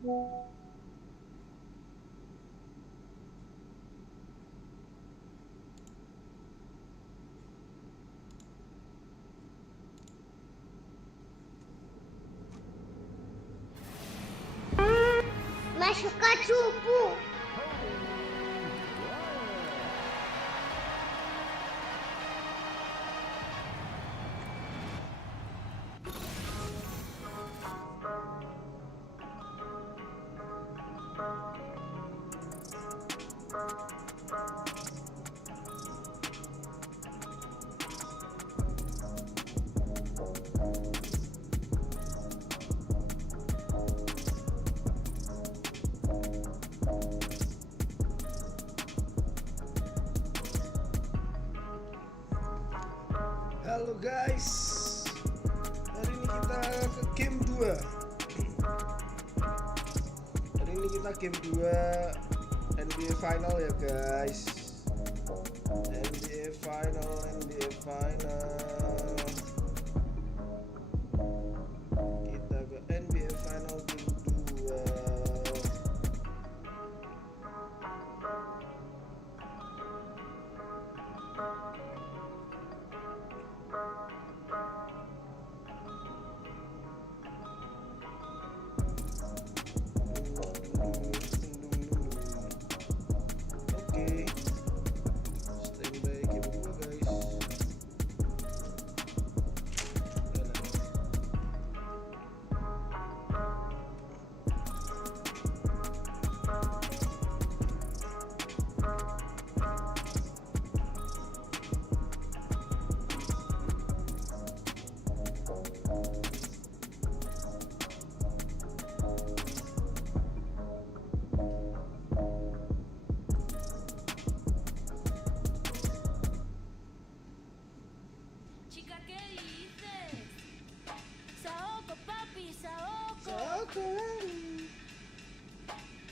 Masuk ke cupu. Halo guys, hari ini kita ke game 2. Hari ini kita game 2 NBA Final ya guys. NBA Final. Kita ke NBA Final game 2.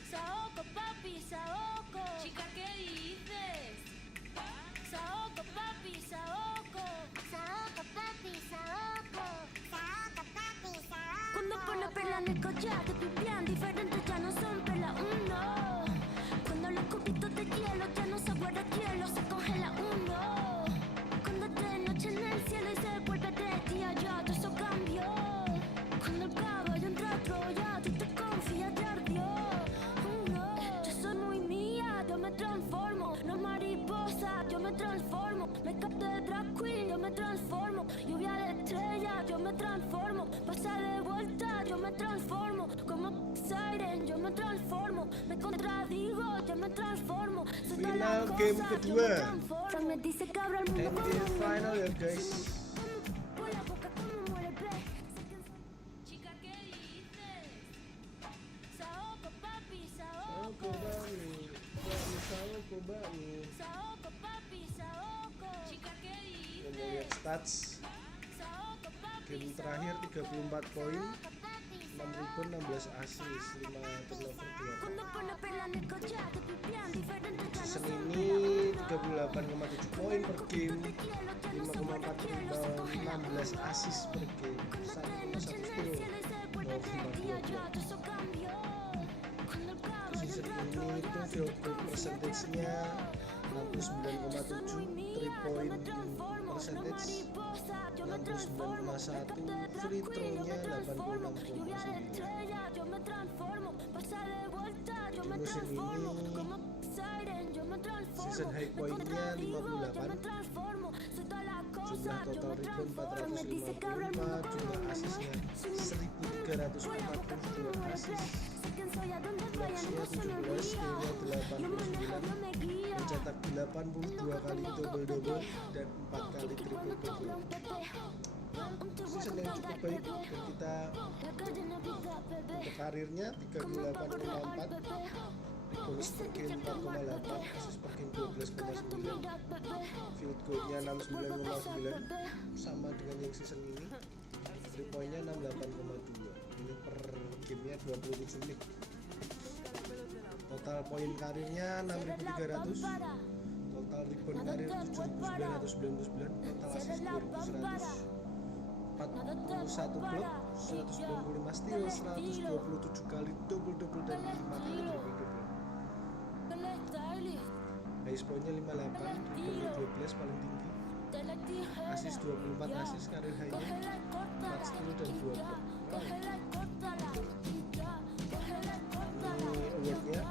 Saoko papi, Saoko. Chica, ¿qué dices? Saoko papi, Saoko. Saoko papi, Saoko. Saoko papi, Saoko. Cuando pone perla en el collar, te pipián diferentes, ya no son perla uno. Cuando los cubitos de hielo ya no se guarda hielo, se congela uno. Cuando es de noche en el cielo y se vuelve de día, ya todo eso cambió. Cuando el caballo entra a Troya, tú te confías, te ardió. Yo soy muy mía, yo me transformo. No mariposa, yo me transformo. Make-up de drag queen, yo me transformo. Lluvia de estrella, yo me transformo. Pasa de vuelta, yo me transformo. Como siren, yo me transformo. Me contradigo, yo me transformo. Soy todas las Final game cosas, yo kedua. me transformo. Me dice que abra el mundo NBA Final ya guys. por la boca como muere el pez. Chica, ¿qué dices? Saoko papi, Saoko. Saoko papi, Saoko. Chica, ¿qué Kita dices? lihat stats. Saoko papi, Game terakhir 34 poin, 6 rebound, 16 assist, 5 turnover, 2 Cuando pone perla en el collar, te pipián diferentes, ya no season son ini perla uno. 38,7 poin per game, 5,4 rebound, 16 assist per game, 1,1 steal, 0,2 season ini itu field goal percentage-nya 69,7, 3 point percentage 69,1, free throw-nya 86,9%. Di musim ini season high point-nya 58, jumlah total rebound 454, jumlah assist-nya 1.342 assist, block-nya 17, skill-nya 89, mencetak 82 kali double-double dan 4 kali triple-double. Season yang cukup baik dan kita untuk karirnya 38,4, bonus per game 4,8, assist per game 12,9, field goal-nya 69,9 sama dengan yang season ini, 3 point-nya 68,2, ini per game-nya 27 menit. Total poin karirnya 6.300, total rebound karir 7.999, total assist 2.100, 41 blok, 195 steal, 127 kali double-double dan 5 kali triple-double. Highest point-nya 58, reboundnya 12 paling tinggi. Assist 24 assist, karir high-nya 4 steal dan 2 blok. Ini award-nya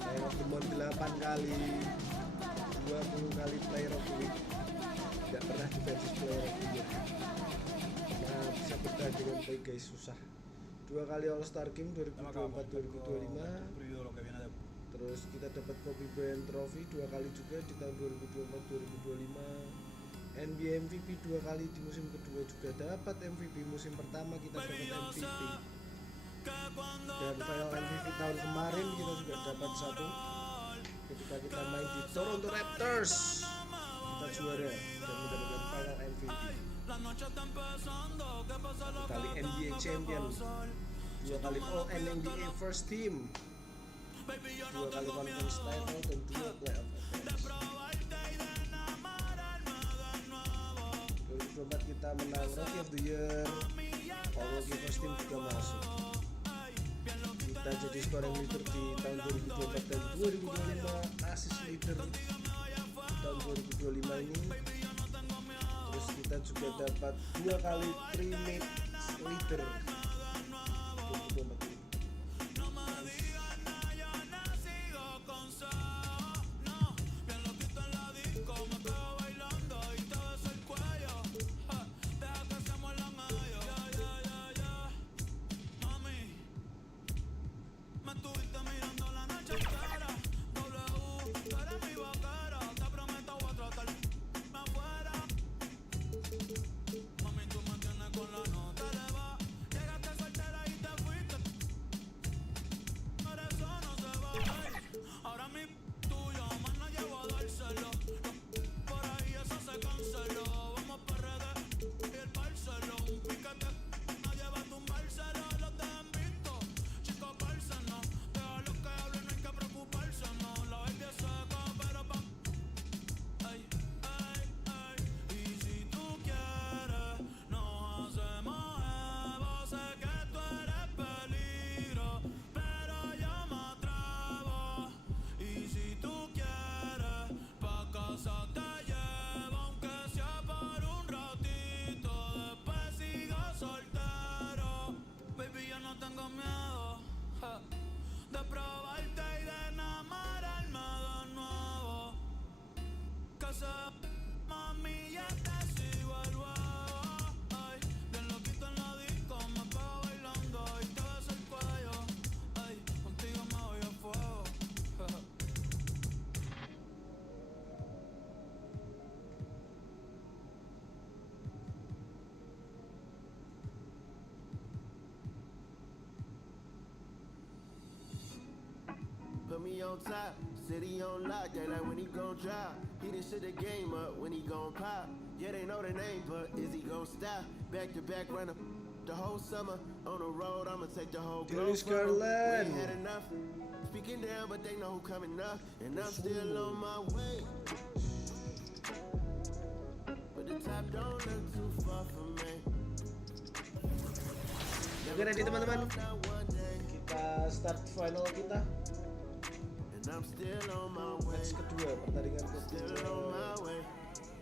Player of the Month 8 kali, 20 kali Player of the Week. Tidak pernah defensive player of the year. Nah, bisa bertahan dengan baik guys, susah. 2 kali All Star Game 2024-2025. Terus kita dapat Kobe Bryant Trophy 2 kali juga di tahun 2024-2025. NBA MVP 2 kali di musim kedua juga dapat MVP. Musim pertama kita dapat MVP. Dan final MVP tahun kemarin kita juga dapat 1 ketika kita main di Toronto Raptors. Kita juara dan mendapatkan final MVP. 1 kali NBA Champion, 2 kali All NBA First Team, 2 kali Conference Title dan 2 Playoff Appearance. 2024 kita menang Rookie of the Year, All Rookie First Team juga masuk. Kita jadi scoring leader di tahun 2024 dan 2025, assist leader tahun 2025 ini. Terus kita juga dapat 2 kali teammate leader 2024 ini. Put me on top, city on lock, they like when he gon' drop. He done shit the game up when he gon' pop. Yeah, they know the name, but is he gon' stop? Back to back, run up the whole summer. On the road, I'ma take the whole globe from 'em. We ain't had enough. Speaking down, but they know who coming up. And I'm still on my way. But the top don't look too far from me. Oke, ready teman-teman? Kita start final kita. I'm still on my way. Match kedua, pertandingan Still kedua. on my way.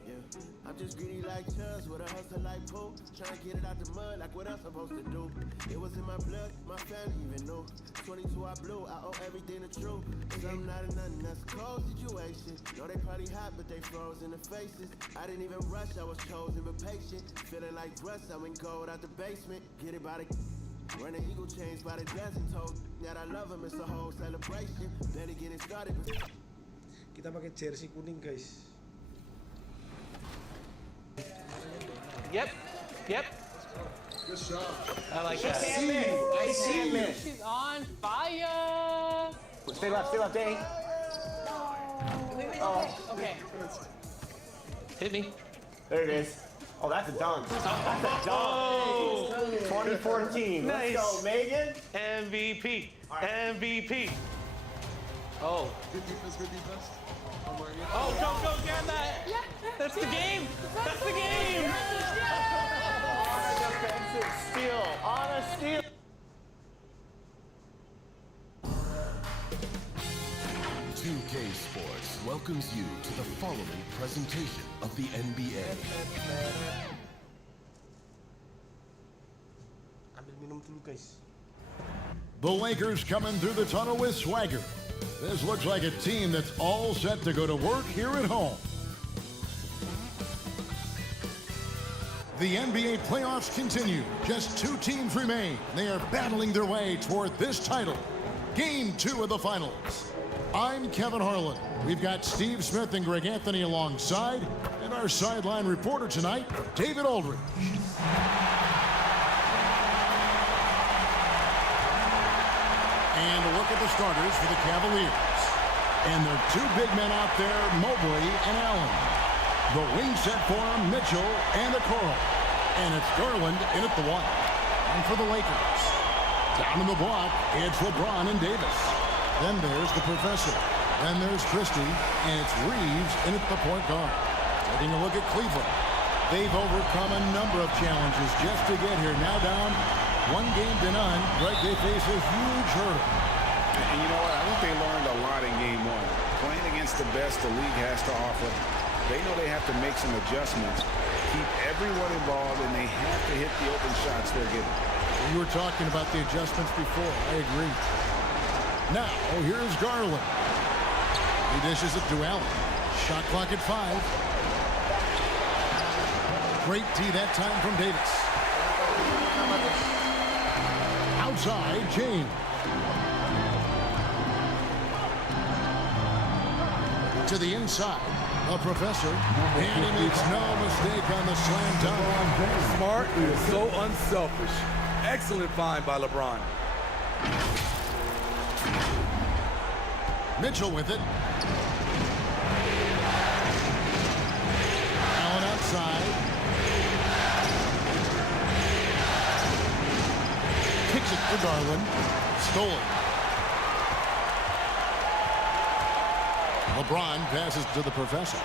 Yeah, I'm just greedy like Chuz with a hustle like Poe. Trying to get it out the mud like what else I'm supposed to do. It was in my blood, my family even knew. 22 I blew, I owe everything to true. Some not in nothing, that's a cold situation. Know they probably hot, but they froze in the faces. I didn't even rush, I was chosen but patient. Feeling like rust, I went gold out the basement. Get it by the running eagle chains by the dozen. Told that I love him, it's a whole celebration. Better getting started. Kita pakai jersey kuning, guys. Yep. Good shot. I like that. I see you. She's on fire. Stay left, Danny. Oh, okay. Hit me. There it is. Oh, that's a dunk. That's a dunk. 2014. Nice. Let's go, Megan. MVP. right. MVP. Oh. Good defense, good defense. I'm wearing it. Oh, go, grab that. That's the game. That's the game. Defensive steal on a steal. Sports welcomes you to the following presentation of the NBA. Ambil minum dulu, guys. The Lakers coming through the tunnel with swagger. This looks like a team that's all set to go to work here at home. The NBA playoffs continue. Just 2 teams remain. They are battling their way toward this title. Game 2 of the finals. I'm Kevin Harlan. We've got Steve Smith and Greg Anthony alongside, and our sideline reporter tonight, David Aldridge. And a look at the starters for the Cavaliers. And their 2 big men out there, Mobley and Allen. The wing set for them, Mitchell and Okoro. And it's Garland in at the 1. And for the Lakers. Down in the block, it's LeBron and Davis. Then there's the professor. Then there's Christie, and it's Reeves in at the point guard. Taking a look at Cleveland. They've overcome a number of challenges just to get here. Now down 1 game to none. Right, they face a huge hurdle. And you know what? I think they learned a lot in game 1. Playing against the best the league has to offer, they know they have to make some adjustments, keep everyone involved, and they have to hit the open shots they're getting. You were talking about the adjustments before. I agree. Now, here's Garland. He dishes it to Allen. Shot clock at 5. Great D that time from Davis. Outside, James. To the inside, a professor. And he makes no mistake on the slam dunk. Smart is so unselfish. Excellent find by LeBron. Mitchell with it. Allen outside. Kicks it for Garland. Stolen. LeBron passes to the professor.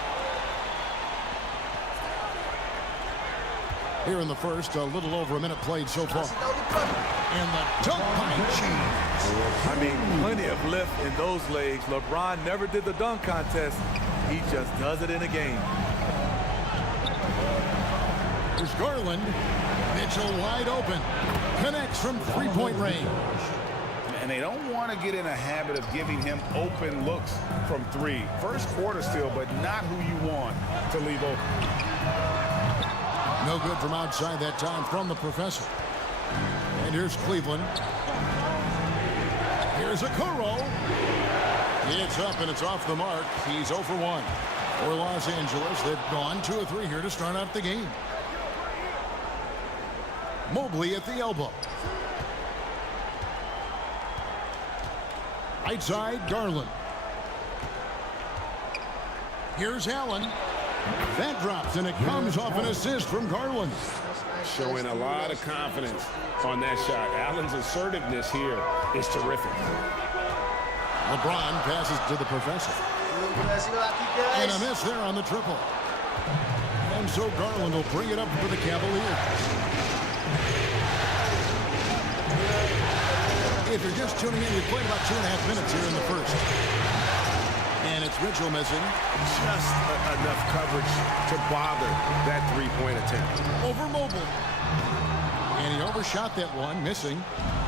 Here in the first, a little over a minute played so far. And the dunk by James. I mean, plenty of lift in those legs. LeBron never did the dunk contest. He just does it in a game. Here's Garland. Mitchell wide open. Connects from 3-point range. And they don't want to get in a habit of giving him open looks from 3. First quarter still, but not who you want to leave open. No good from outside that time from the professor. And here's Cleveland. Here's Okoro. It's up and it's off the mark. He's 0 for 1. For Los Angeles, they've gone 2 of 3 here to start out the game. Mobley at the elbow. Right side, Garland. Here's Allen. That drops, and it comes off an assist from Garland. Showing a lot of confidence on that shot. Allen's assertiveness here is terrific. LeBron passes to the professor. And a miss there on the triple. And so Garland will bring it up for the Cavaliers. If you're just tuning in, we played about 2.5 minutes here in the first. And it's Mitchell missing. Just enough coverage to bother that 3-point attempt. Over Mobley. And he overshot that one, missing.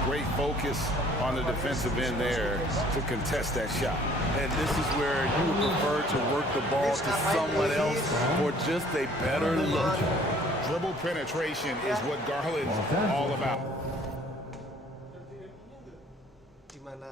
Great focus on the defensive end there to contest that shot. And this is where you would prefer to work the ball to someone else for just a better look. Dribble penetration is what Garland's all about. Di mana?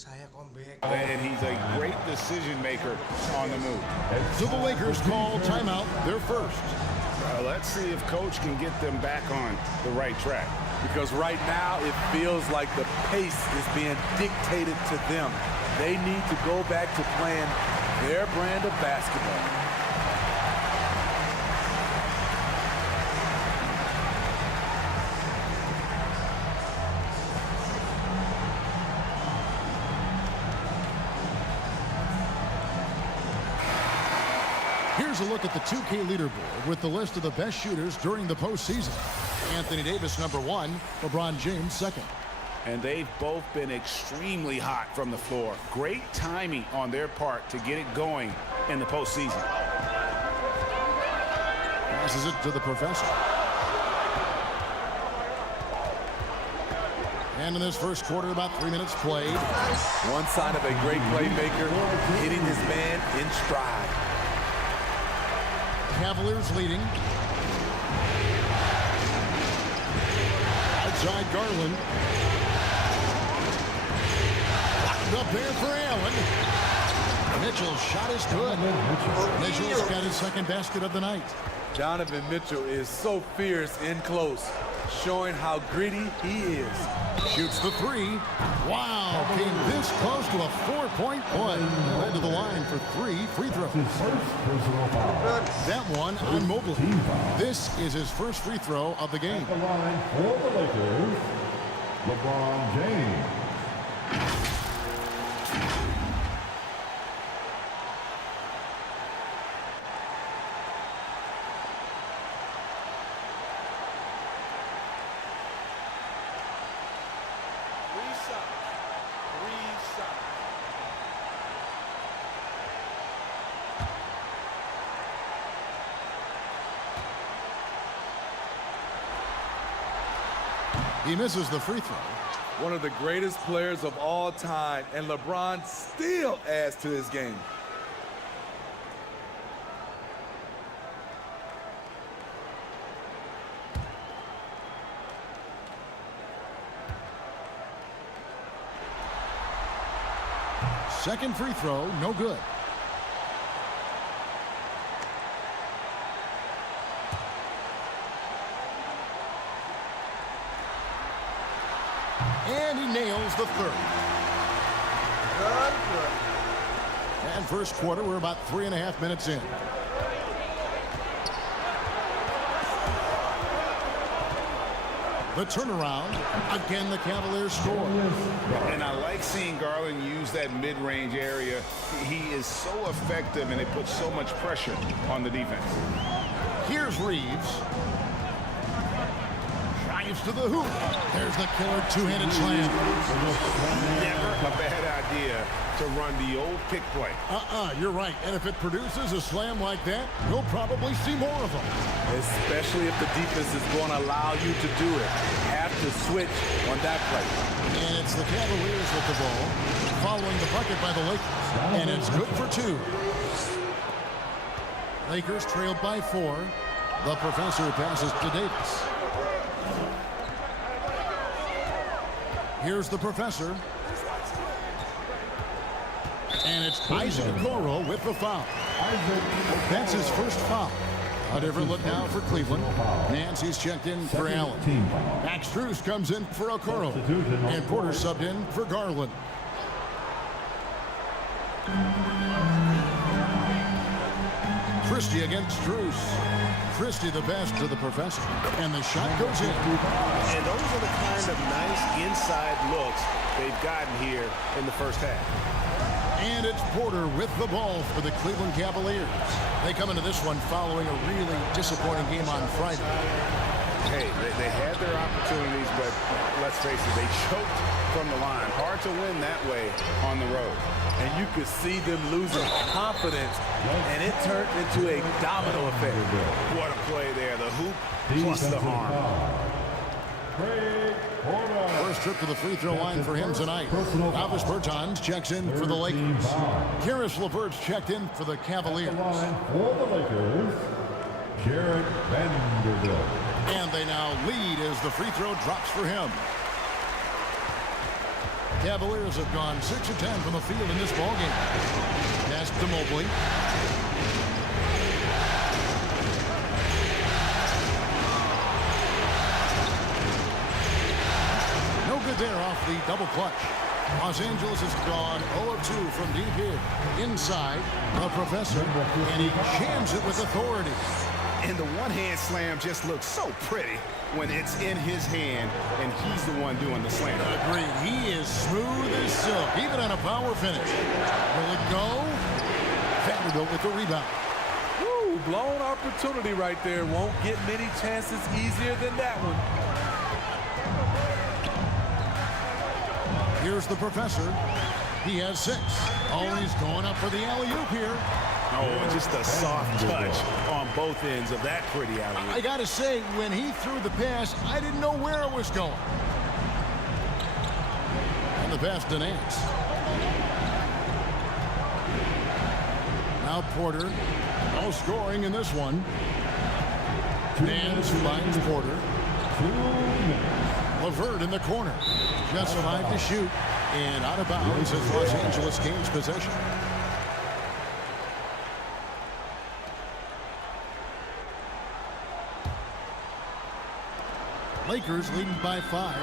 Saya comeback. And he's a great decision maker on the move. So the Lakers call timeout, their first. Let's see if Coach can get them back on the right track. Because right now it feels like the pace is being dictated to them. They need to go back to playing their brand of basketball. Here's a look at the 2K leaderboard with the list of the best shooters during the postseason. Anthony Davis, number 1. LeBron James, 2nd. And they've both been extremely hot from the floor. Great timing on their part to get it going in the postseason. Passes it to the professor. And in this first quarter, about 3 minutes played. One sign of a great playmaker, hitting his man in stride. Cavaliers leading. Outside Garland. Locked up there for Allen. Mitchell's shot is good. Mitchell's got his second basket of the night. Donovan Mitchell is so fierce in close, showing how gritty he is. Shoots the 3. Wow, came this close to a 4-point play. Led to the line for 3 free throws. That one on Mobley. This is his first free throw of the game. At the line for the Lakers, LeBron James. He misses the free throw. One of the greatest players of all time, and LeBron still adds to his game. Second free throw, no good. And he nails the third. Good. And first quarter, we're about 3.5 minutes in. The turnaround. Again, the Cavaliers score. And I like seeing Garland use that mid-range area. He is so effective, and it puts so much pressure on the defense. Here's Reeves. Drives to the hoop. There's the killer two-handed slam. Never a bad idea to run the old pick play. You're right. And if it produces a slam like that, we'll probably see more of them. Especially if the defense is going to allow you to do it. Have to switch on that play. And it's the Cavaliers with the ball, following the bucket by the Lakers. And it's good for 2. Lakers trailed by 4. The professor passes to Davis. Here's the professor. And it's Isaac Okoro with the foul. That's his first foul. A different look now for Cleveland. Nancy's checked in for Allen. Max Strus comes in for Okoro. And Porter subbed in for Garland. Christie against Strus. Christie the best to the professor. And the shot goes in. And those are the kind of nice inside looks they've gotten here in the first half. And it's Porter with the ball for the Cleveland Cavaliers. They come into this one following a really disappointing game on Friday. Hey, they had their opportunities, but let's face it, they choked from the line. Hard to win that way on the road. And you could see them losing confidence, and it turned into a domino effect. What a play there. The hoop plus the arm. First trip to the free throw line for him tonight. Alvis Bertans checks in for the Lakers. Karis LeVert's checked in for the Cavaliers. For the Lakers, Jared Vanderbilt. And they now lead as the free throw drops for him. Cavaliers have gone 6 of 10 from the field in this ballgame. Pass to Mobley. No good there off the double clutch. Los Angeles has gone 0 of 2 from deep here. Inside, the professor, and he jams it with authority. And the one-hand slam just looks so pretty when it's in his hand and he's the one doing the slam. Agreed. He is smooth as silk, even on a power finish. Will it go? Vanderbilt with the rebound. Woo, blown opportunity right there. Won't get many chances easier than that one. Here's the professor. He has 6. Oh, he's going up for the alley-oop here. Oh, just a soft touch on both ends of that pretty alley-oop. I gotta say, when he threw the pass, I didn't know where it was going. And the pass to Nance. Now Porter. No scoring in this one. Nance finds Porter. LeVert in the corner. Just 5 to shoot. And out of bounds as Los Angeles gains possession. Lakers leading by 5.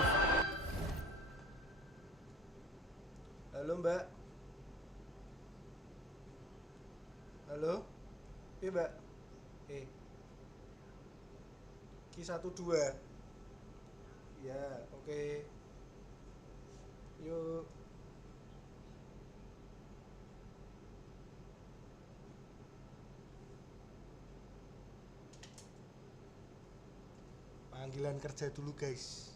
Halo Mbak. Halo. Iya Mbak. Q12. Ya, oke. Yuk. Panggilan kerja dulu guys.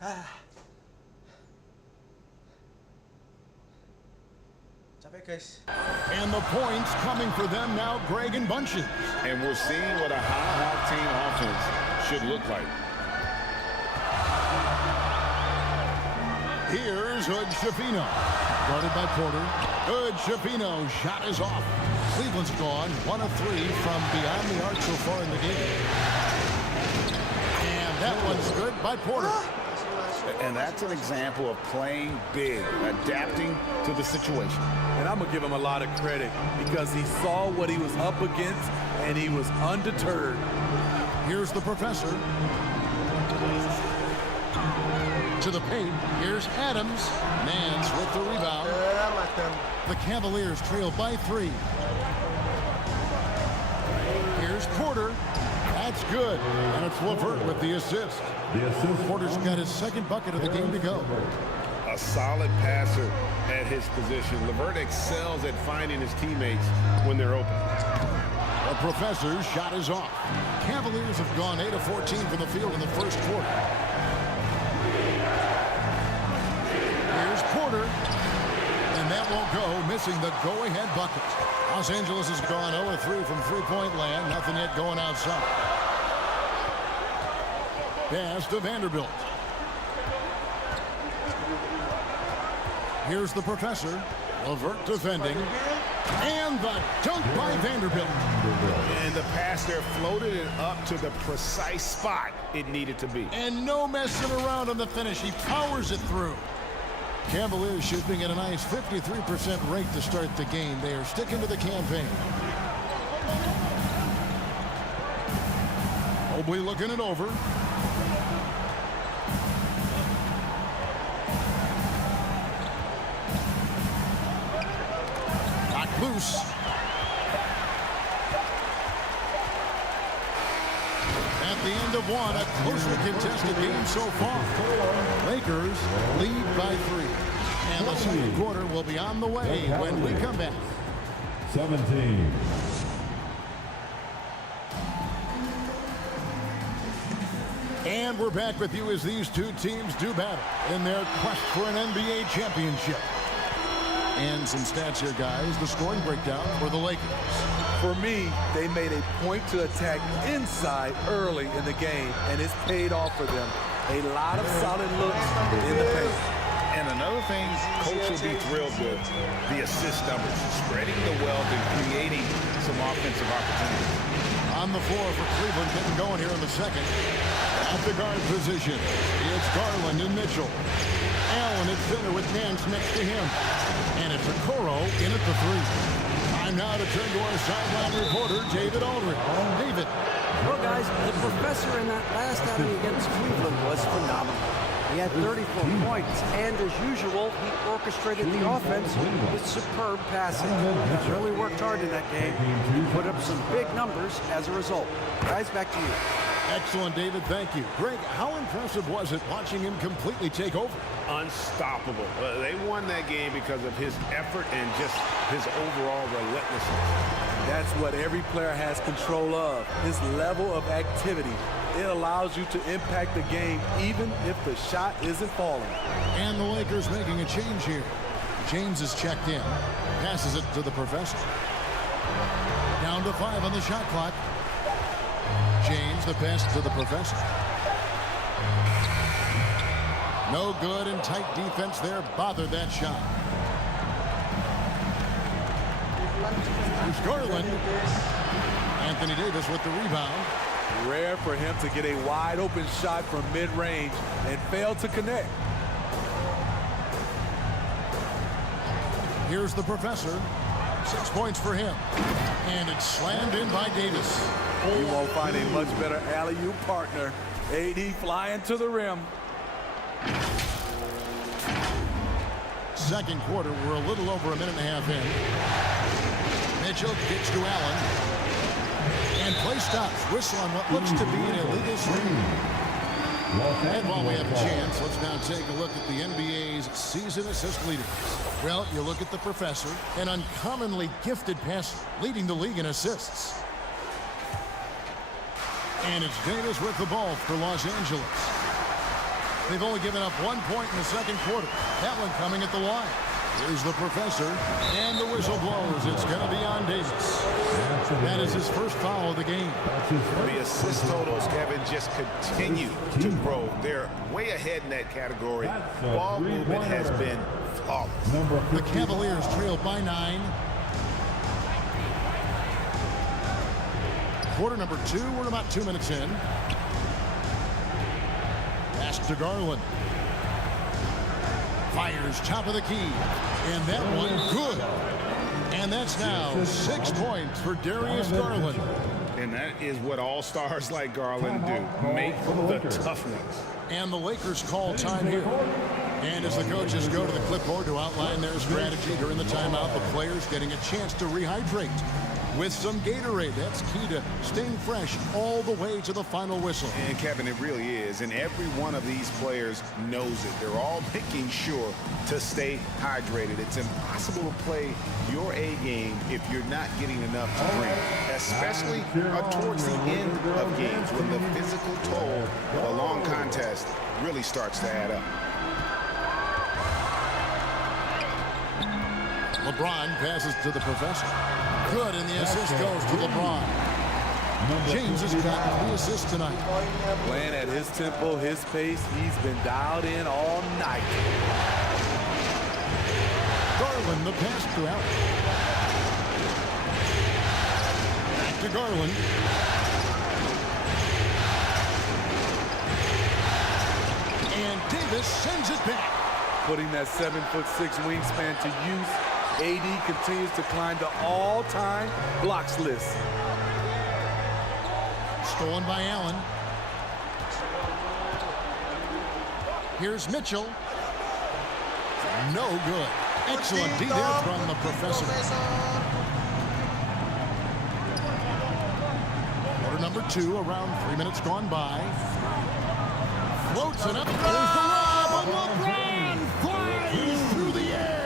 Capek guys. And the points coming for them now, Greg and Bunches. And we're seeing what a high-octane offense should look like. Here's Hood Shafino. Guarded by Porter. Hood Shafino. Shot is off. Cleveland's gone 1 of 3 from beyond the arc so far in the game. And that one's good by Porter. And that's an example of playing big, adapting to the situation. And I'm going to give him a lot of credit because he saw what he was up against and he was undeterred. Here's the professor. To the paint. Here's Adams. Nance with the rebound. The Cavaliers trail by 3. Here's Porter. That's good. And it's LeVert with the assist. Porter's got his second bucket of the game to go. A solid passer at his position. LeVert excels at finding his teammates when they're open. The professor's shot is off. Cavaliers have gone 8 of 14 from the field in the first quarter. Here's Porter. And that won't go, missing the go-ahead bucket. Los Angeles has gone 0 of 3 from three-point land. Nothing yet going outside. Pass to Vanderbilt. Here's the professor. LeVert defending. And the dunk by Vanderbilt. And the pass there floated it up to the precise spot it needed to be. And no messing around on the finish. He powers it through. Cavaliers shooting at a nice 53% rate to start the game. They are sticking to the campaign. Mobley looking it over. Knocked loose. At the end of one, a closely contested game so far. Lakers lead by 3. And the second quarter will be on the way when we come back. 17. And we're back with you as these two teams do battle in their quest for an NBA championship. And some stats here, guys. The scoring breakdown for the Lakers. For me, they made a point to attack inside early in the game, and it's paid off for them. A lot of solid looks in the paint. And another thing Coach will be thrilled with, the assist numbers, spreading the wealth and creating some offensive opportunities. On the floor for Cleveland, getting going here in the second. At the guard position, it's Garland and Mitchell. Allen at center with Nance next to him. And it's Okoro in at the 3. Time now to turn to our sideline reporter, David Aldridge. David. Well, guys, the professor in that last outing against Cleveland was phenomenal. He had 34 points, and as usual, he orchestrated the offense with superb passing. He really worked hard in that game. He put up some big numbers as a result. Guys, back to you. Excellent, David. Thank you. Greg, how impressive was it watching him completely take over? Unstoppable. They won that game because of his effort and just his overall relentlessness. That's what every player has control of, his level of activity. It allows you to impact the game even if the shot isn't falling. And the Lakers making a change here. James is checked in. Passes it to the professor. Down to 5 on the shot clock. James, the pass to the professor. No good, and tight defense there bothered that shot. Here's Garland. Anthony Davis with the rebound. Rare for him to get a wide open shot from mid-range and fail to connect. Here's the professor. 6 points for him. And it's slammed in by Davis. You won't find a much better alley-oop partner. AD flying to the rim. Second quarter, we're a little over a minute and a half in. Mitchell kicks to Allen. And play stops. Whistle on what looks to be an illegal swing. And while we have a chance, let's now take a look at the NBA's season assist leaders. Well, you look at the professor, an uncommonly gifted passer, leading the league in assists. And it's Davis with the ball for Los Angeles. They've only given up 1 point in the second quarter. That one coming at the line. Here's the professor, and the whistle blows. It's going to be on Davis. That is his first foul of the game. The assist totals, Kevin, just continue to grow. They're way ahead in that category. Ball movement has been flawless. The Cavaliers trail by 9. Quarter number 2. We're about 2 minutes in. Pass to Garland. Fires top of the key. And that one good. And that's now 6 points for Darius Garland. And that is what all stars like Garland do. Make the tough ones. And the Lakers call time here. And as the coaches go to the clipboard to outline their strategy during the timeout, the players getting a chance to rehydrate with some Gatorade. That's key to staying fresh all the way to the final whistle. And Kevin, it really is. And every one of these players knows it. They're all making sure to stay hydrated. It's impossible to play your A game if you're not getting enough to drink, especially towards the end of games when the physical toll of a long contest really starts to add up. LeBron passes to the professor. Good, and the assist goes to LeBron. James has got 3 assists tonight. Playing at his tempo, his pace. He's been dialed in all night. Garland, the pass to Allen. Back to Garland. And Davis sends it back. Putting that 7'6" wingspan to use. AD continues to climb the all-time blocks list. Stolen by Allen. Here's Mitchell. No good. Excellent D there from the professor. Quarter number 2, around 3 minutes gone by. Floats it up. There's the lob, and LeBron flies through the air.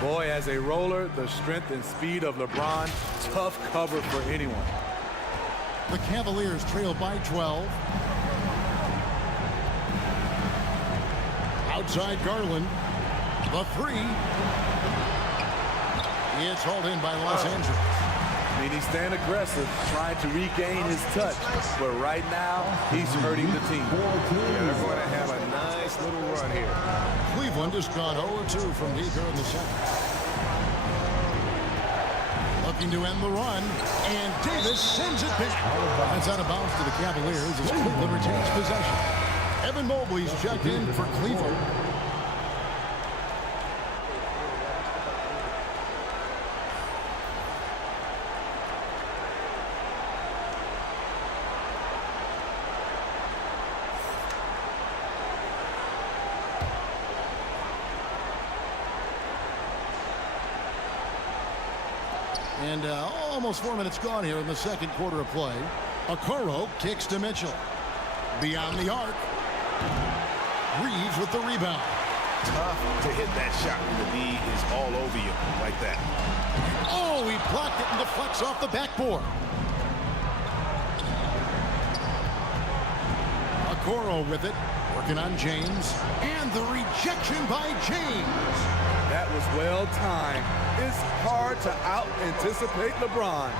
Boy, as a roller, the strength and speed of LeBron, tough cover for anyone. The Cavaliers trail by 12. Outside Garland. The 3. It's hauled in by Los Angeles. I mean, he's staying aggressive, trying to regain his touch. But right now, he's hurting the team. Yeah, they're going to have a nice little run here. Cleveland has gone 0-2 from deep here in the second. Looking to end the run, and Davis sends it back. That's out of bounds to the Cavaliers as Cleveland retains possession. Evan Mobley's checked in for Cleveland. And almost 4 minutes gone here in the second quarter of play. Okoro kicks to Mitchell. Beyond the arc. Reeves with the rebound. Tough to hit that shot when the D is all over you like that. Oh, he blocked it and deflects off the backboard. Okoro with it. Working on James. And the rejection by James. That was well timed. It's hard to out-anticipate LeBron.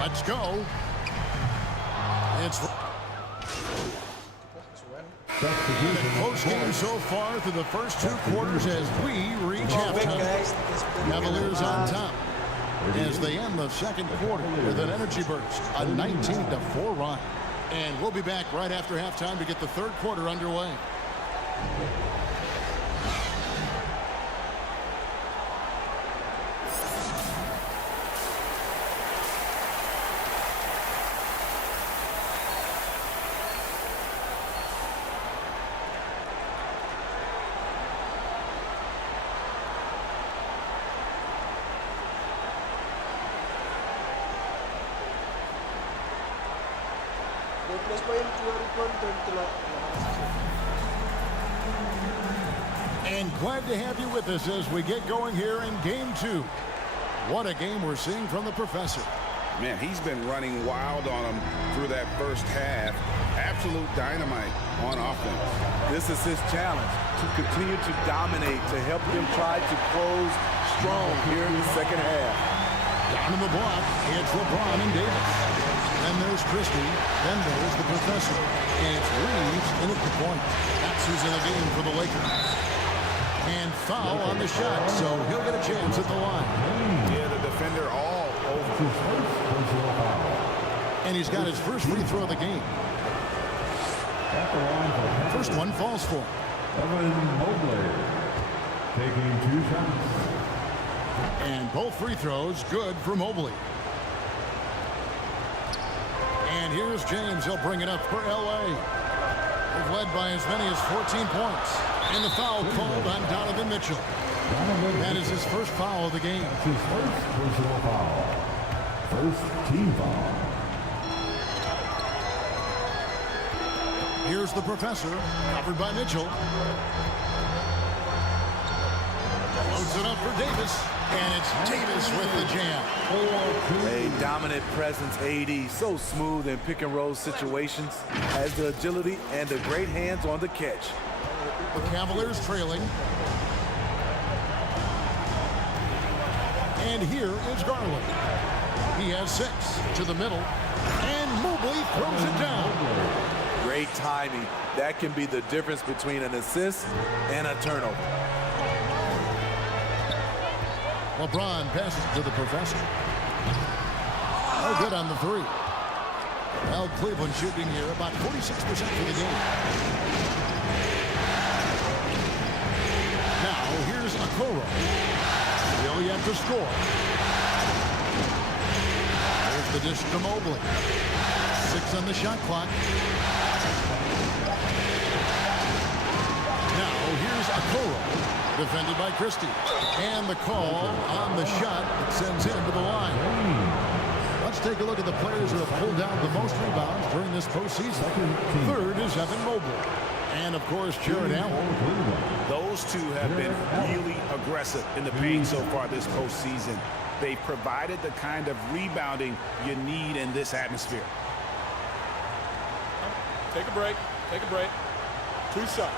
Let's go. It's close game so far through the first 2 quarters as we reach halftime. Cavaliers on top as they end the second quarter with an energy burst, a 19-4 run. And we'll be back right after halftime to get the third quarter underway. And glad to have you with us as we get going here in game 2. What a game we're seeing from the professor. Man, he's been running wild on him through that first half. Absolute dynamite on offense. This is his challenge, to continue to dominate, to help them try to close strong here in the second half. Down in the block, it's LeBron and Davis. Then there's Christie. Then there's the professor. And it's Reeves in at the point. That's who's in the game for the Lakers. And foul on the shot, so he'll get a chance at the line. Yeah, the defender all over. And he's got his first free throw of the game. First one falls for him. Evan Mobley taking 2 shots. And both free throws good for Mobley. And here's James. He'll bring it up for L.A. They've led by as many as 14 points. And the foul called on Donovan Mitchell. That is his first foul of the game. That's his first personal foul. First team foul. Here's the professor, covered by Mitchell. Loads it up for Davis. And it's Davis with the jam. A dominant presence, AD, so smooth in pick and roll situations, has the agility and the great hands on the catch. The Cavaliers trailing. And here is Garland. He has 6 to the middle. And Mobley throws it down. Great timing. That can be the difference between an assist and a turnover. LeBron passes to the professor. No good on the 3. Well, Cleveland shooting here about 46% for the game. Now, here's Okoro. Still yet to score. There's the dish to Mobley. 6 on the shot clock. Now, here's Okoro. Defended by Christie. And the call on the shot that sends him to the line. Let's take a look at the players who have pulled down the most rebounds during this postseason. Third is Evan Mobley. And, of course, Jared Allen. Those two have been really aggressive in the paint so far this postseason. They've provided the kind of rebounding you need in this atmosphere. Take a break. Take a break. 2 shots.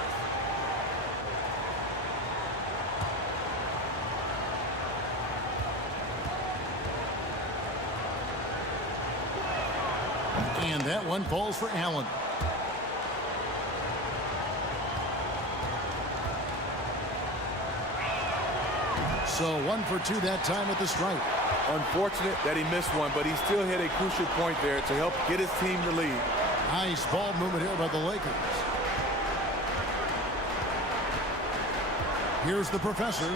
And that one falls for Allen. So 1 for 2 that time at the stripe. Unfortunate that he missed one, but he still hit a crucial point there to help get his team the lead. Nice ball movement here by the Lakers. Here's the professor.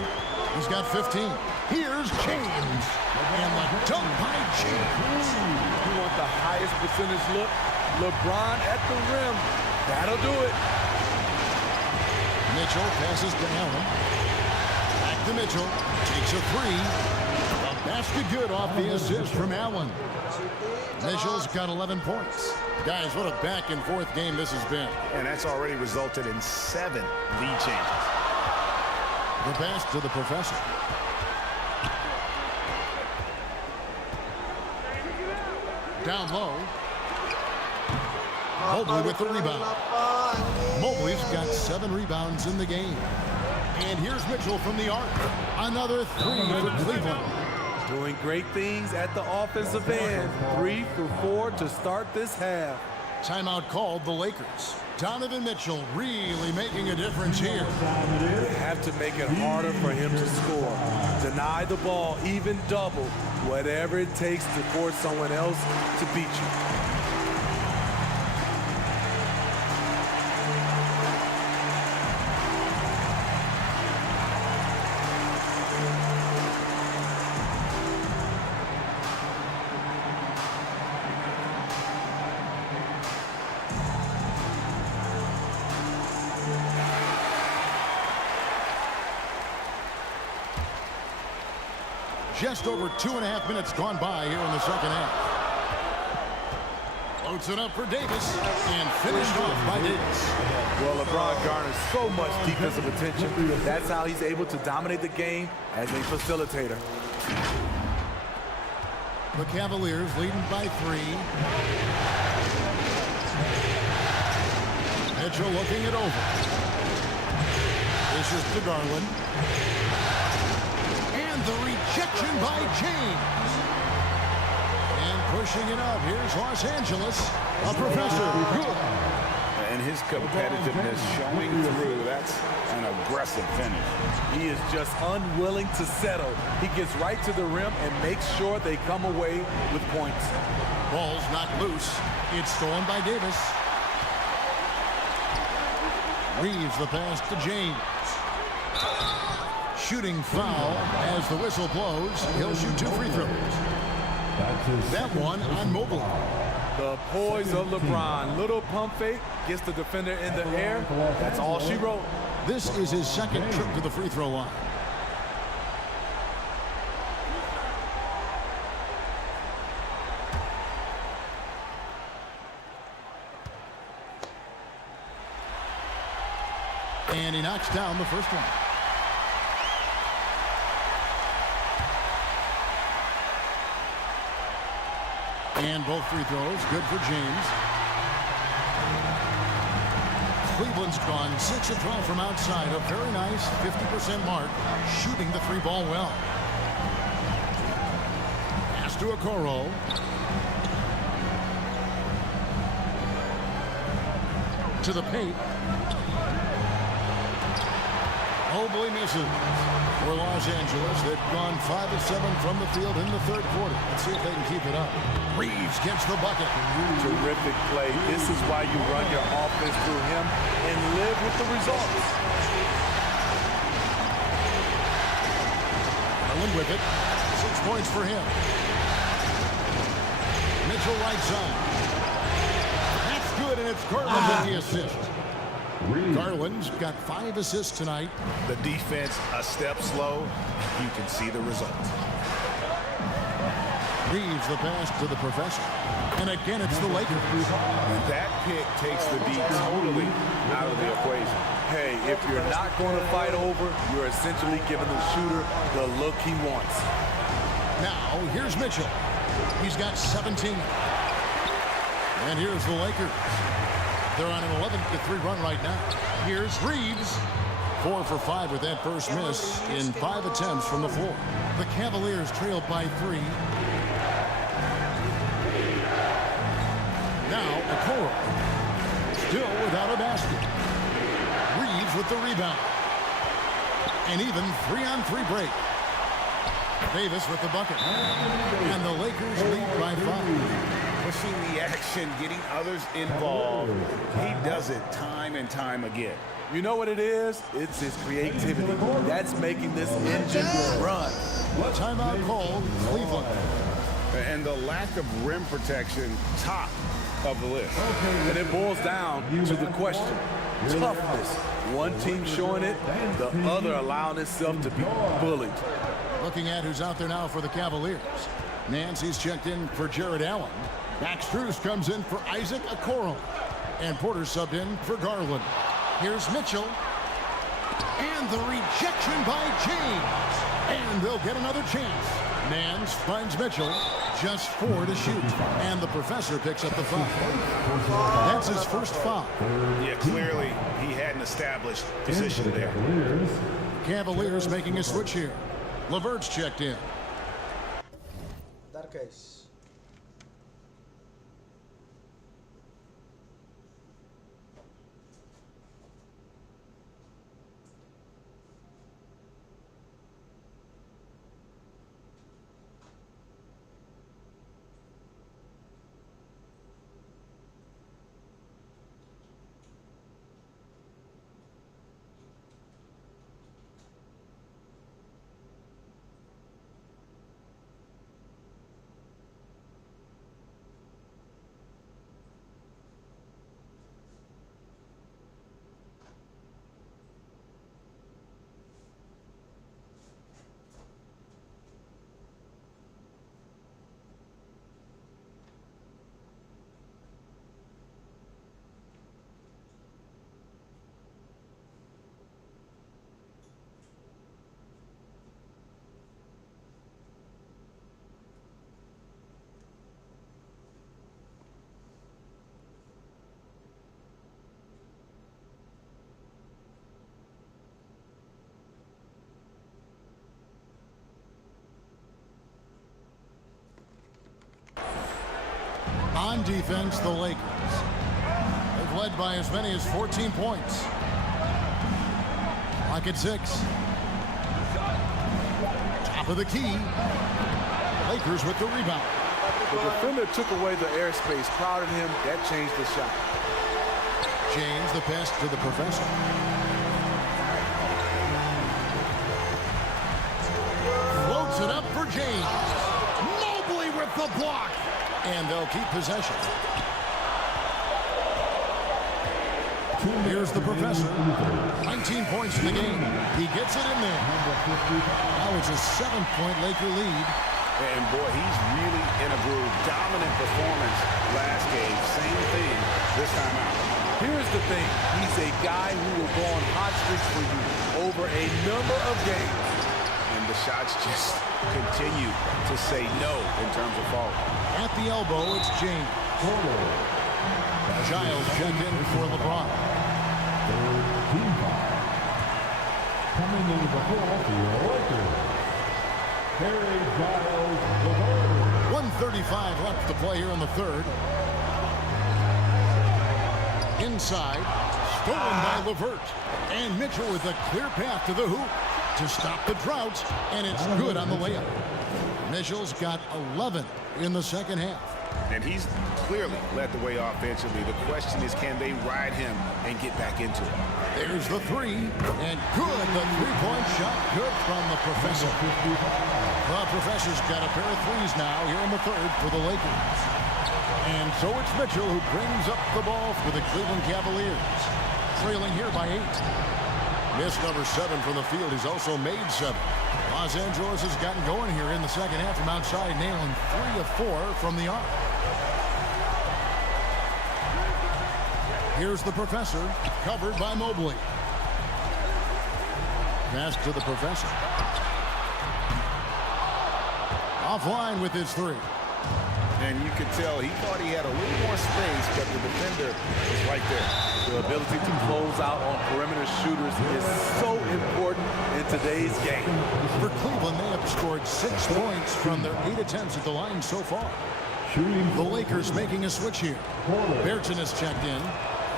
He's got 15. Here's James. And the dunk by James. You want the highest percentage look? LeBron at the rim. That'll do it. Mitchell passes to Allen. Back to Mitchell. Takes a 3. The basket good off the assist from Allen. Mitchell's got 11 points. Guys, what a back and forth game this has been. And that's already resulted in 7 lead changes. The pass to the professor. Down low. Mobley with the rebound. Mobley's got 7 rebounds in the game. And here's Mitchell from the arc. Another 3 for Cleveland. Doing great things at the offensive end. 3 for 4 to start this half. Timeout called the Lakers. Donovan Mitchell really making a difference here. They have to make it harder for him to score. Deny the ball, even double. Whatever it takes to force someone else to beat you. Just over 2.5 minutes gone by here in the second half. Loads it up for Davis and finished off by Davis. Well, LeBron garners so much defensive attention. That's how he's able to dominate the game as a facilitator. The Cavaliers leading by 3. Mitchell looking it over. This is to Garland. And the rejection by James. And pushing it up. Here's Los Angeles. A professor. Good. And his competitiveness showing through. That's an aggressive finish. He is just unwilling to settle. He gets right to the rim and makes sure they come away with points. Ball's not loose. It's stolen by Davis. Reeves the pass to James. Shooting foul as the whistle blows. He'll shoot 2 free throws. That one on Mobley. The poise of LeBron. Little pump fake, gets the defender in the air. That's all she wrote. This is his second trip to the free throw line. And he knocks down the first one. And both free throws, good for James. Cleveland's gone 6 of 12 from outside. A very nice 50% mark, shooting the 3-ball well. Pass to Okoro. To the paint. Mobley misses. For Los Angeles, they've gone 5 of 7 from the field in the third quarter. Let's see if they can keep it up. Reeves gets the bucket. Terrific play. This is why you run your offense through him and live with the results. Garland with it. 6 points for him. Mitchell right side. That's good, and it's Garland with the assist. Garland's got 5 assists tonight. The defense a step slow. You can see the result. Reeves the pass to the professor. And again, it's the Lakers. That pick takes the D totally out of the equation. Hey, if you're not going to fight over, you're essentially giving the shooter the look he wants. Now, here's Mitchell. He's got 17. And here's the Lakers. They're on an 11-3 run right now. Here's Reeves. 4 for 5 with that first miss in 5 attempts from the floor. The Cavaliers trailed by 3. Now, Okoro. Still without a basket. Reeves with the rebound. An even 3-on-3 break. Davis with the bucket. And the Lakers lead by 5. Pushing the action, getting others involved. He does it time and time again. You know what it is? It's his creativity. That's making this engine run. Timeout called Cleveland. And the lack of rim protection, top of the list. And it boils down to the question. Toughness. One team showing it, the other allowing itself to be bullied. Looking at who's out there now for the Cavaliers. Nancy's checked in for Jared Allen. Max Strus comes in for Isaac Okoro. And Porter subbed in for Garland. Here's Mitchell. And the rejection by James. And they'll get another chance. Nance finds Mitchell. Just 4 to shoot. And the professor picks up the foul. That's his first foul. Yeah, clearly he hadn't established position there. Cavaliers making a switch here. LeVert's checked in. Ntar guys. On defense, the Lakers. They've led by as many as 14 points. Clock at 6. Top of the key. Lakers with the rebound. The defender took away the airspace, crowded him. That changed the shot. James, the pass to the professor. Floats it up for James. Mobley with the block. And they'll keep possession. Here's the professor. 19 points in the game. He gets it in there. Now it's a 7-point Laker lead. And boy, he's really in a groove. Dominant performance last game. Same thing this time out. Here's the thing. He's a guy who will go on hot streaks for you over a number of games. And the shots just continue to say no in terms of falling. At the elbow, it's James. Giles checked in for LeBron. Coming in the ball for your Lakers, Harry Giles LeVert. 1:35 left to play here in the third. Inside, stolen by LeVert. And Mitchell with a clear path to the hoop to stop the drought, and it's good on the layup. Mitchell's got 11 in the second half. And he's clearly led the way offensively. The question is, can they ride him and get back into it? There's the three, and good. The three-point shot, good from the professor. The professor's got a pair of threes now here in the third for the Lakers. And so it's Mitchell who brings up the ball for the Cleveland Cavaliers, trailing here by 8. Missed number 7 from the field. He's also made 7. Los Angeles has gotten going here in the second half from outside, nailing 3 of 4 from the arc. Here's the professor, covered by Mobley. Pass to the professor. Offline with his 3. And you could tell he thought he had a little more space, but the defender was right there. The ability to close out on perimeter shooters is so important in today's game. For Cleveland, they have scored 6 points from their 8 attempts at the line so far. The Lakers making a switch here. Berton has checked in.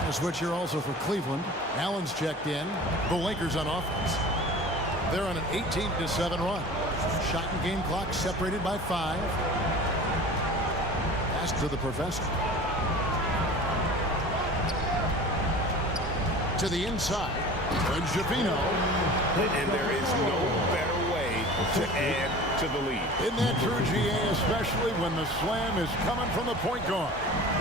A switch here also for Cleveland. Allen's checked in. The Lakers on offense. They're on an 18-7 run. Shot and game clock separated by 5. Pass to the professor. To the inside. And Javino. And there is no better way to add to the lead. Isn't that true, GA, especially when the slam is coming from the point guard?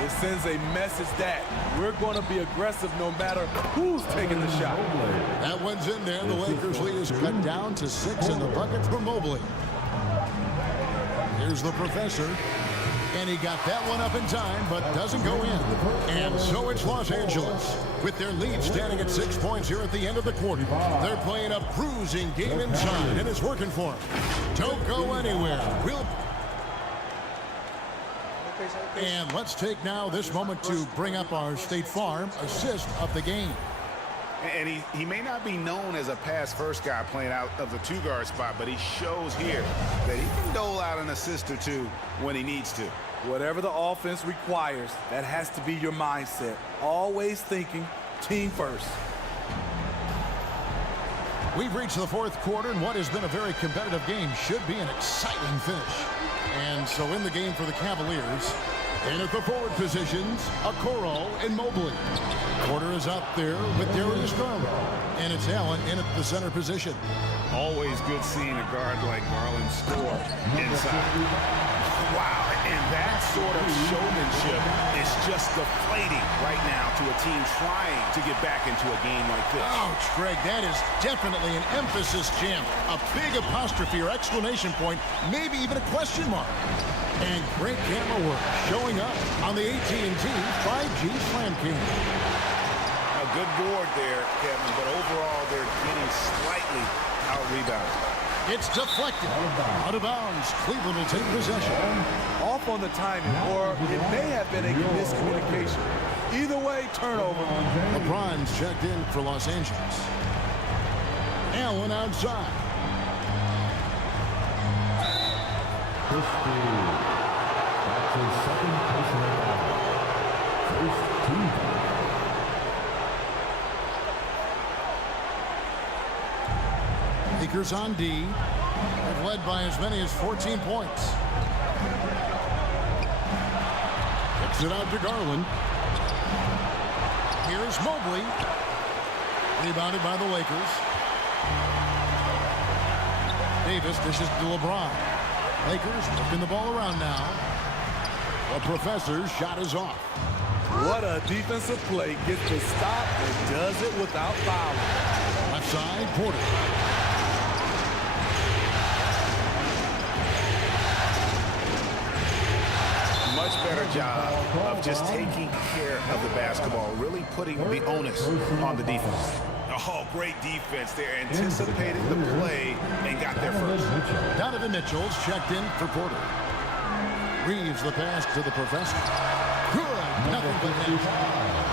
It sends a message that we're going to be aggressive no matter who's taking the shot. That one's in there. The Lakers lead is cut down to 6 in the bucket for Mobley. Here's the professor. And he got that one up in time, but doesn't go in. And so it's Los Angeles, with their lead standing at 6 points here at the end of the quarter. They're playing a bruising game inside, and it's working for them. Don't go anywhere. And let's take now this moment to bring up our State Farm assist of the game. And he may not be known as a pass-first guy playing out of the 2-guard spot, but he shows here that he can dole out an assist or 2 when he needs to. Whatever the offense requires, that has to be your mindset. Always thinking team first. We've reached the fourth quarter, and what has been a very competitive game should be an exciting finish. And so in the game for the Cavaliers, and at the forward positions, Okoro and Mobley. Porter is out there with Darius Garland, and it's Allen in at the center position. Always good seeing a guard like Garland score inside. Wow, and that sort of showmanship is just deflating right now to a team trying to get back into a game like this. Ouch, Greg, that is definitely an emphasis jam. A big apostrophe or exclamation point, maybe even a question mark. And great camera work showing up on the AT&T 5G Slam Cam. A good board there, Kevin, but overall they're getting slightly out-rebounded. It's deflected. Out of bounds. Cleveland will take possession. Off on the timing, or it may have been a miscommunication. Either way, turnover. LeBron's checked in for Los Angeles. Allen outside. That's his second personal foul. First team. Lakers on D. They've led by as many as 14 points. Kicks it out to Garland. Here's Mobley. Rebounded by the Lakers. Davis dishes to LeBron. Lakers working the ball around now. The Professor's shot is off. What a defensive play. Gets the stop and does it without fouling. Left side, Porter. Much better job of just taking care of the basketball, really putting the onus on the defense. Oh, great defense. They're anticipating the play and got there first. Donovan Mitchell's checked in for Porter. Reeves the pass to the Professor. Good. Nothing but net.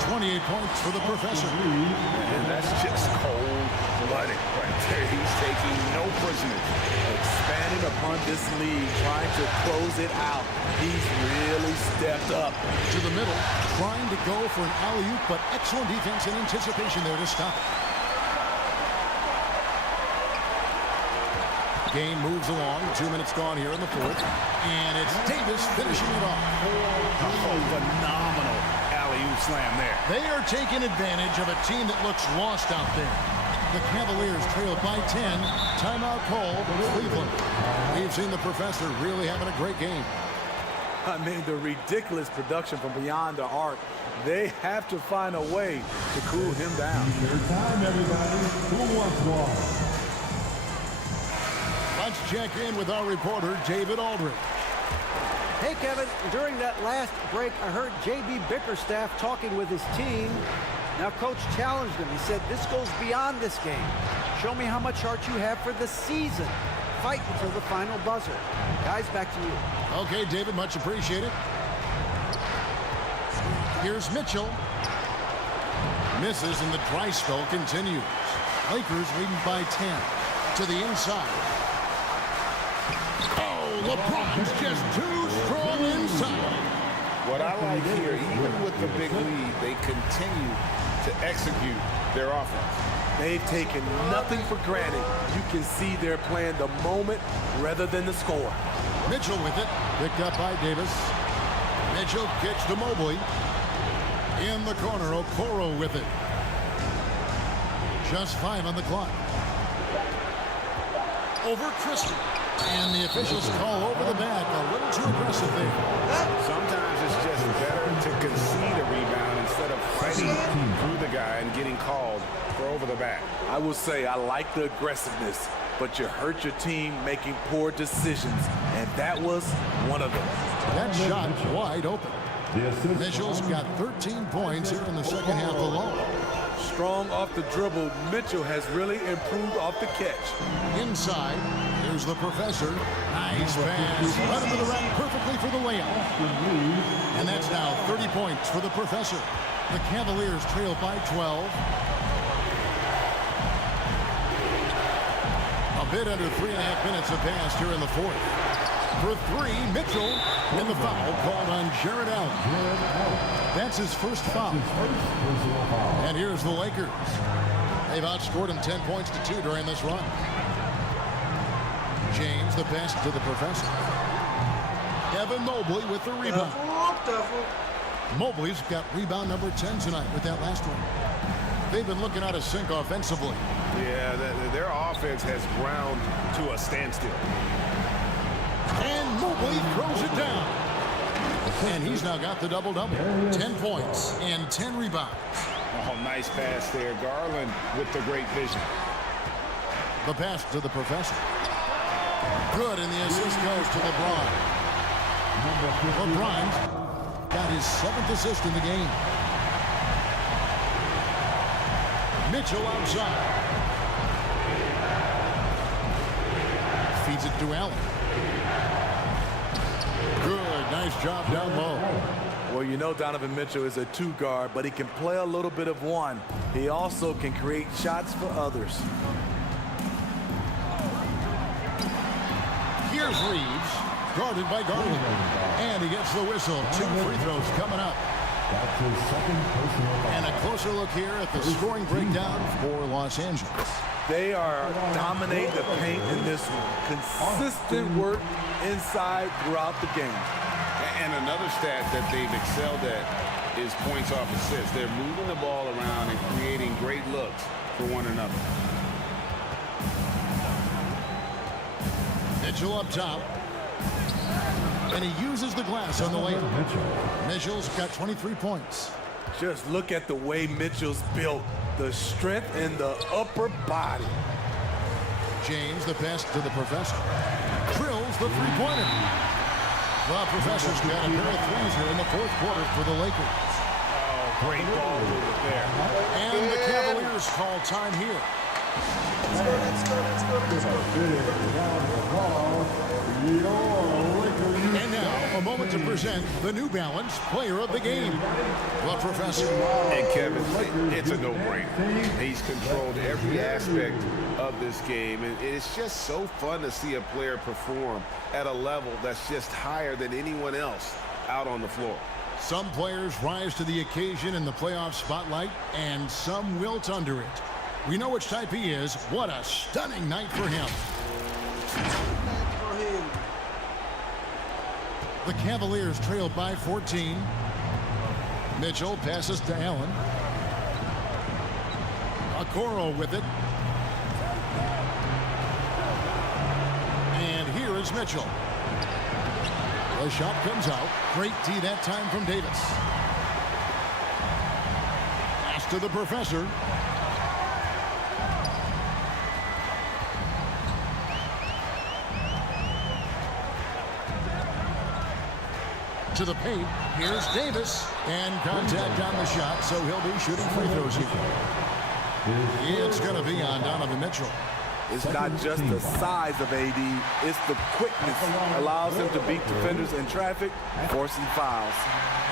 28 points for the Professor. And that's just cold-blooded right there. He's taking no prisoners. Expanding upon this lead, trying to close it out. He's really stepped up. To the middle, trying to go for an alley-oop, but excellent defense and anticipation there to stop it. Game moves along. 2 minutes gone here in the fourth. And it's Davis finishing it off. Oh, phenomenal alley-oop slam there. They are taking advantage of a team that looks lost out there. The Cavaliers trailed by 10. Timeout call, Cleveland. We've seen the Professor really having a great game. I mean, the ridiculous production from beyond the arc. They have to find a way to cool him down. Your time, everybody. Who wants more? Let's check in with our reporter, David Aldridge. Hey, Kevin, during that last break, I heard J.B. Bickerstaff talking with his team. Now, Coach challenged him. He said, this goes beyond this game. Show me how much heart you have for the season. Fight until the final buzzer. Guys, back to you. Okay, David, much appreciated. Here's Mitchell. Misses, and the dry spell continues. Lakers leading by 10. To the inside. Oh, LeBron's just too strong inside. What I like here, even with the big lead, they continue to execute their offense. They've taken nothing for granted. You can see they're playing the moment rather than the score. Mitchell with it. Picked up by Davis. Mitchell kicks to Mobley. In the corner, Okoro with it. Just 5 on the clock. Over Christie. And the officials call over the back. A little too aggressive there. Sometimes it's just better to concede a rebound instead of fighting through the guy and getting called for over the back. I will say I like the aggressiveness, but you hurt your team making poor decisions, and that was one of them. That shot wide open. Mitchell's got 13 points here in the second half alone. Strong off the dribble, Mitchell has really improved off the catch. Inside, here's the Professor. Nice pass. Right into the rack perfectly for the layup. And that's now 30 points for the Professor. The Cavaliers trail by 12. A bit under 3.5 minutes have passed here in the fourth. For 3, Mitchell, and the foul called on Jared Allen. That's his first foul. And here's the Lakers. They've outscored him 10 points to 2 during this run. James, the pass to the Professor. Evan Mobley with the rebound. Mobley's got rebound number 10 tonight with that last one. They've been looking out of sync offensively. Yeah, their offense has ground to a standstill. And Mobley throws it down. And he's now got the double-double. 10 points and 10 rebounds. Oh, nice pass there. Garland with the great vision. The pass to the Professor. Good, and the assist goes to LeBron. LeBron's got his 7th assist in the game. Mitchell outside. Feeds it to Allen. Good, nice job down low. Well, you know Donovan Mitchell is a 2 guard, but he can play a little bit of 1. He also can create shots for others. Here's Reeves, guarded by Garland. And he gets the whistle. 2 free throws coming up. That's his second personal foul. And a closer look here at the scoring breakdown for Los Angeles. They are dominating the paint in this one. Consistent work inside throughout the game. And another stat that they've excelled at is points off assists. They're moving the ball around and creating great looks for one another. Mitchell up top. And he uses the glass on the layup. Mitchell's got 23 points. Just look at the way Mitchell's built. The strength in the upper body. James, the pass to the professor. Drills the three-pointer. The professor's got a pair of threes here in the fourth quarter for the Lakers. Oh, great ball movement there. And the Cavaliers call time here. Let's go. Big round of applause for your Lakers. And now, a moment to present the New Balance Player of the Game, the Professor. And Kevin, it's a no-brainer. He's controlled every aspect of this game, and it's just so fun to see a player perform at a level that's just higher than anyone else out on the floor. Some players rise to the occasion in the playoff spotlight, and some wilt under it. We know which type he is. What a stunning night for him. The Cavaliers trailed by 14. Mitchell passes to Allen. Okoro with it. And here is Mitchell. The shot comes out. Great D that time from Davis. Pass to the professor. To the paint. Here's Davis. And contact on the shot, so he'll be shooting free throws here. It's going to be on Donovan Mitchell. It's not just the size of AD, it's the quickness allows him to beat defenders in traffic, forcing fouls.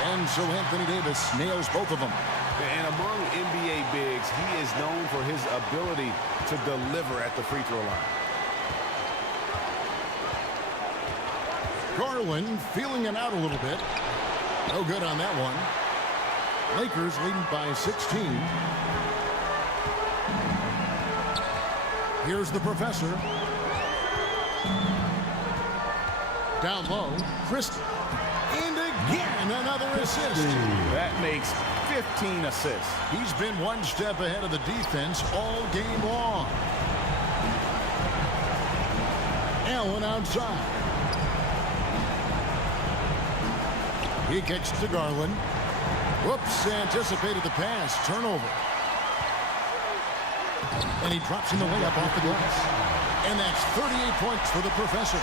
And so Anthony Davis nails both of them. And among NBA bigs, he is known for his ability to deliver at the free throw line. Garland feeling it out a little bit. No good on that one. Lakers leading by 16. Here's the professor. Down low, Christie. And again, another assist. That makes 15 assists. He's been one step ahead of the defense all game long. Allen outside. He kicks to Garland. Whoops, anticipated the pass. Turnover. And he drops in the layup off the glass. And that's 38 points for the professor.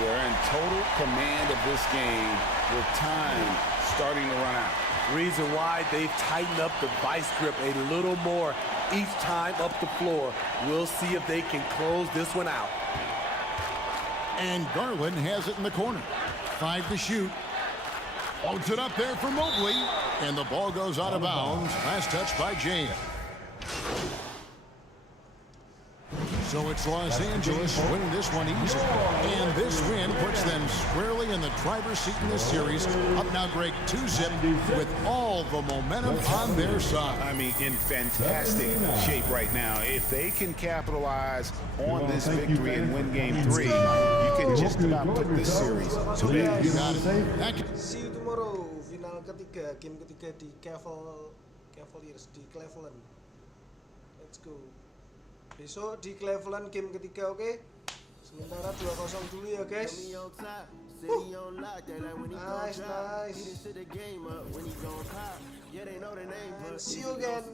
They're in total command of this game with time starting to run out. Reason why they've tightened up the vice grip a little more each time up the floor. We'll see if they can close this one out. And Garland has it in the corner. 5 to shoot. Holds it up there for Mobley. And the ball goes out of bounds. Last touch by James. So it's Los Angeles winning this one easy. And this win puts them squarely in the driver's seat in this series. Up now, Greg, 2-zip with all the momentum on their side. I mean, in fantastic shape right now. If they can capitalize on this victory and win game 3, you can just about put this series to bed. You got it. See you tomorrow. Final ketiga, game ketiga di Cavaliers di Cleveland. Let's go. Besok di Cleveland game ketiga, oke? Sementara 2-0 dulu ya, guys. Nice. And see you again.